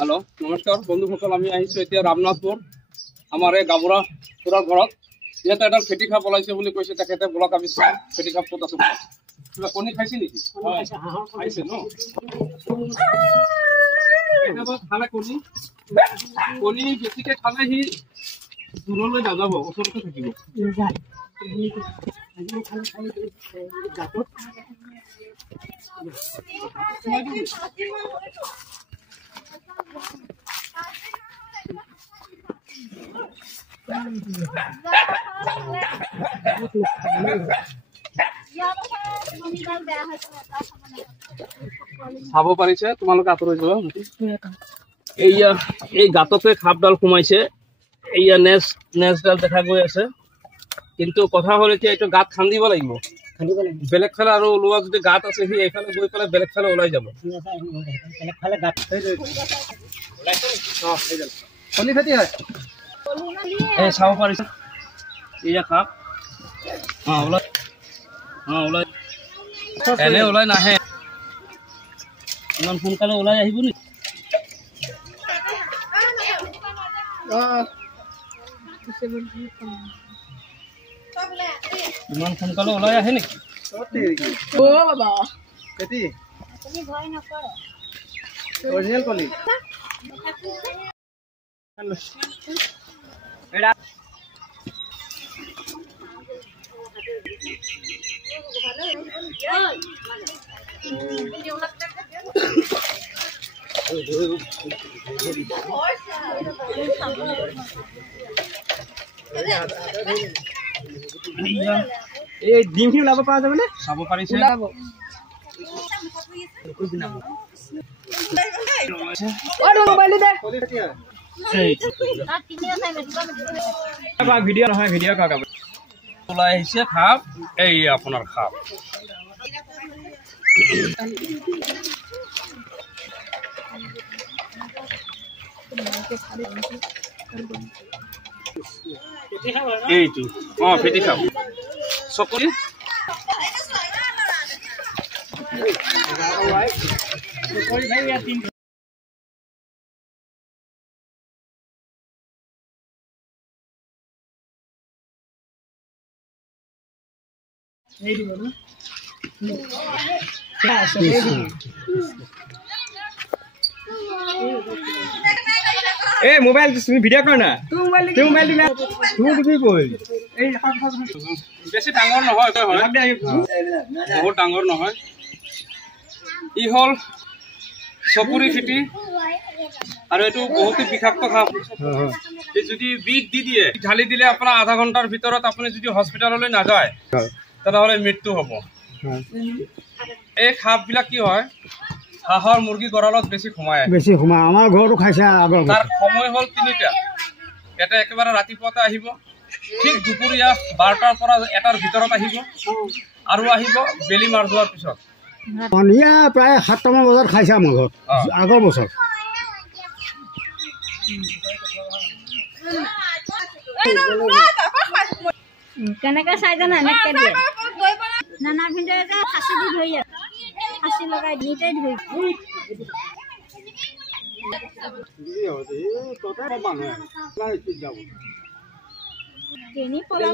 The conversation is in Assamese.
हेलो नमस्कार बंधुसकल आमी आहिছো এতিয়া रामनाथपुर आमार এই গাবৰা পুৰাৰ ঘৰত ইয়াতে এটা ফেটি খাপ ওলাইছে বুলি কৈছে তেখেতে ব্লক আমি চাই ফেটি খাপ ক'ত আছে কিবা কণী খাইছে নেকি খাইছে ন এটা খালে কণী বেছিকে খালে সি দূৰলৈ নাযাব ওচৰতে থাকিব চাব পাৰিছে তোমালোকে আঁতৰি যোৱা এইয়া এই গাঁততে খাপডাল সোমাইছে এইয়া নেজডাল দেখা গৈ আছে কিন্তু কথা হ'ল এতিয়া এইটো গাঁত খান্দিব লাগিব বেলেগ ফালে আৰু ওলোৱা যদি গাঁত আছে সি এইফালে গৈ পেলাই বেলেগ ফালে ওলাই যাব বেলেগ ফালে গাঁত কণী খেতি হয় এই চাব পাৰিছে এইয়া খাপ ওলাই এনে ওলাই নাহে ইমান সোনকালে ওলাই আহিব নি ইমান সোনকালে ওলাই আহে নেকি ও বাবা খেতি তুমি ভয় নকৰা অৰিজিনাল কলি এডা এই ডিমখিনি ওলাব পৰা যাবনে চাব পাৰিছে ওলাব মোবাইল দে ভিডিঅ' নহয় ভিডিঅ' কাকা ওলাই আহিছে খাপ এই আপোনাৰ খাপ এইটো ফেটি খাপ চকৰি ए मोबाइल তুমি ভিডিও কৰ না তুমি মোবাইল দিলা তুমি কি কই এই বেছি ডাঙৰ নহয় বহুত ডাঙৰ নহয় ই হল চকুৰি ফিটি আৰু এটো বহুত বিষাক্ত খাপ এই যদি বিট দি দিয়ে ঢালি দিলে আপোনাৰ আধা ঘণ্টাৰ ভিতৰত আপুনি যদি হস্পিটাললৈ না যায় তাহলে মৃত্যু হ'ব এই খাপ বিলাক কি হয় হাঁহৰ মুৰ্গী গড়ালত বেছি সোমায় আমাৰ ঘৰটো খাইছে আগৰ তাৰ সময় হল 3টা এটা একেবাৰে ৰাতিপুৱাতে আহিব ঠিক দুপৰীয়া 12টাৰ পৰা 1টাৰ ভিতৰত আহিব আৰু আহিব বেলি মাৰ যোৱাৰ পিছত অনিয়া প্ৰায় 7টামান বজাত খাইছে আমাৰ ঘৰত আগৰ বছৰ কেনেকৈ চাই জানা এনেকৈ দিয়ে নানা ভিতৰতে খাচি দি ধৰি খাচি লগাই দিতেই ধৰি কেনি পলা